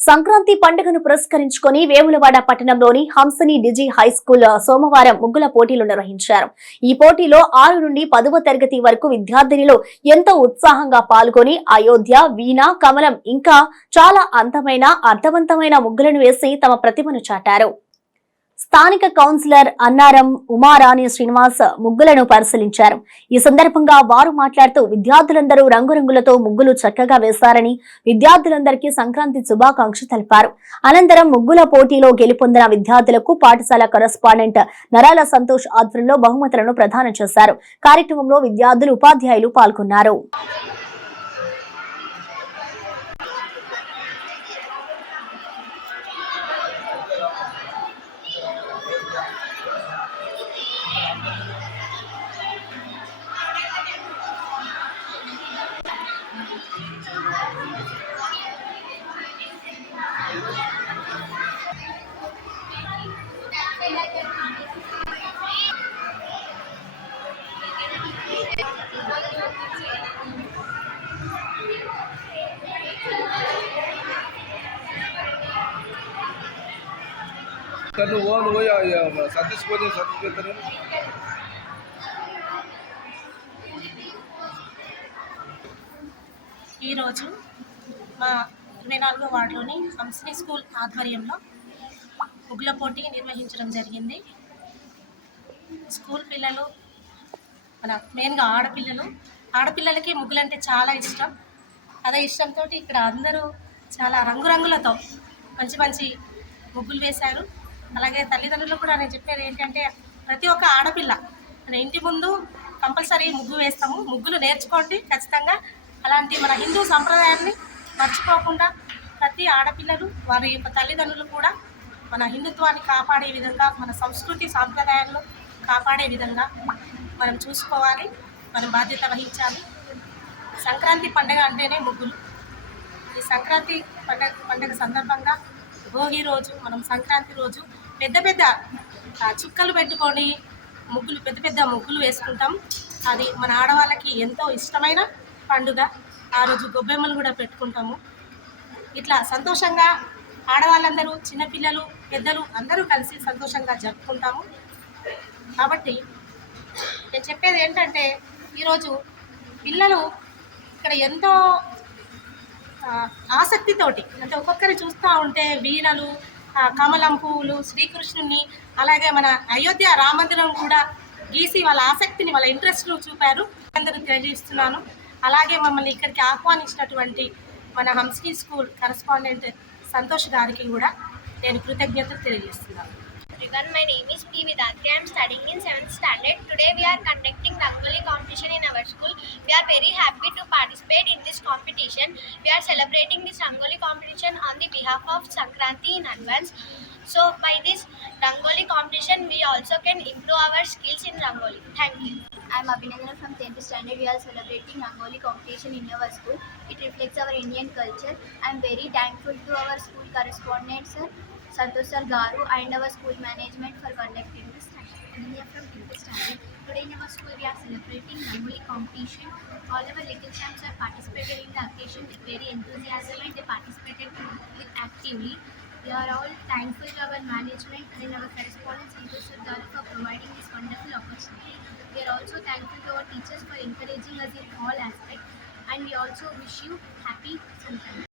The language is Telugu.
సంక్రాంతి పండుగను పురస్కరించుకొని వేములవాడ పట్టణంలోని హంసని డిజి హై స్కూల్ సోమవారం ముగ్గుల పోటీలు నిర్వహించారు. ఈ పోటీలో ఆరు నుండి పదవ తరగతి వరకు విద్యార్థినిలు ఎంతో ఉత్సాహంగా పాల్గొని అయోధ్య వీణ కమలం ఇంకా చాలా అందమైన అర్థవంతమైన ముగ్గులను వేసి తమ ప్రతిభను చాటారు. స్థానిక కౌన్సిలర్ అన్నారం ఉమారాణి శ్రీనివాస్ ముగ్గులను పరిశీలించారు. ఈ సందర్భంగా వారు మాట్లాడుతూ విద్యార్థులందరూ రంగురంగులతో ముగ్గులు చక్కగా వేశారని విద్యార్థులందరికీ సంక్రాంతి శుభాకాంక్ష తెలిపారు. అనంతరం ముగ్గుల పోటీలో గెలుపొందిన విద్యార్థులకు పాఠశాల కరస్పాండెంట్ నరాల సంతోష్ ఆధ్వర్యంలో బహుమతులను ప్రదానం చేశారు. కార్యక్రమంలో విద్యార్థులు ఉపాధ్యాయులు పాల్గొన్నారు. तर నువ్వు నువ్వు యా- యా- సతీష్ పోతే సతీష్ పెడతాను ఈరోజు మా ఇరవై నాలుగో వార్డులోని హంసిని స్కూల్ ఆధ్వర్యంలో ముగ్గుల పోటీ నిర్వహించడం జరిగింది. స్కూల్ పిల్లలు మన మెయిన్గా ఆడపిల్లలు ఆడపిల్లలకి ముగ్గులంటే చాలా ఇష్టం. అదే ఇష్టంతో ఇక్కడ అందరూ చాలా రంగురంగులతో మంచి మంచి ముగ్గులు వేశారు. అలాగే తల్లిదండ్రులు కూడా నేను చెప్పేది ఏంటంటే ప్రతి ఒక్క ఆడపిల్ల మన ఇంటి ముందు కంపల్సరీ ముగ్గు వేస్తాము. ముగ్గులు నేర్చుకోండి ఖచ్చితంగా. అలాంటి మన హిందూ సంప్రదాయాన్ని మర్చిపోకుండా ప్రతి ఆడపిల్లలు వారి యొక్క తల్లిదండ్రులు కూడా మన హిందుత్వాన్ని కాపాడే విధంగా మన సంస్కృతి సాంప్రదాయాలను కాపాడే విధంగా మనం చూసుకోవాలి మనం బాధ్యత వహించాలి. సంక్రాంతి పండగ అంటేనే ముగ్గులు. ఈ సంక్రాంతి పండగ పండగ సందర్భంగా భోగి రోజు మనం సంక్రాంతి రోజు పెద్ద పెద్ద చుక్కలు పెట్టుకొని ముగ్గులు పెద్ద పెద్ద ముగ్గులు వేసుకుంటాం. అది మన ఆడవాళ్ళకి ఎంతో ఇష్టమైన పండుగ. ఆ రోజు గొబ్బెమ్మలు కూడా పెట్టుకుంటాము. ఇట్లా సంతోషంగా ఆడవాళ్ళందరూ చిన్నపిల్లలు పెద్దలు అందరూ కలిసి సంతోషంగా జరుపుకుంటాము. కాబట్టి నేను చెప్పేది ఏంటంటే ఈరోజు పిల్లలు ఇక్కడ ఎంతో ఆసక్తితోటి అంటే ఒక్కొక్కరి చూస్తూ ఉంటే వీణలు కమలం పువ్వులు శ్రీకృష్ణుని అలాగే మన అయోధ్య రామందిరం కూడా గీసి వాళ్ళ ఆసక్తిని వాళ్ళ ఇంట్రెస్ట్ను చూపారు. అందరూ తెలియజేస్తున్నాను. అలాగే మమ్మల్ని ఇక్కడికి ఆహ్వానించినటువంటి మన హంస్కీ స్కూల్ కరస్పాండెంట్ సంతోష్ గారికి కూడా నేను కృతజ్ఞతలు తెలియజేస్తున్నాను everyone. My name is P. Vidanti. I am studying in 7th standard. Today we are conducting Rangoli competition in our school. We are very happy to participate in this competition. We are celebrating this Rangoli competition on the behalf of Sankranti in advance. So by this Rangoli competition, we also can improve our skills in Rangoli. Thank you. I'm Abhinandan from 10th standard. We are celebrating Rangoli competition in our school. It reflects our Indian culture. I'm very thankful to our school correspondent, sir, Santosh sir Garu, and our school management for conducting this. Ananya from 10th standard. Today in our school, we are celebrating Rangoli competition. All our little champs have participated in the occasion with very enthusiasm and they participated with actively. We are all thankful to our management and our correspondent Santosh sir Garu for providing this wonderful opportunity. We are also thankful to our teachers for encouraging us in all aspects and we also wish you happy Sankranti.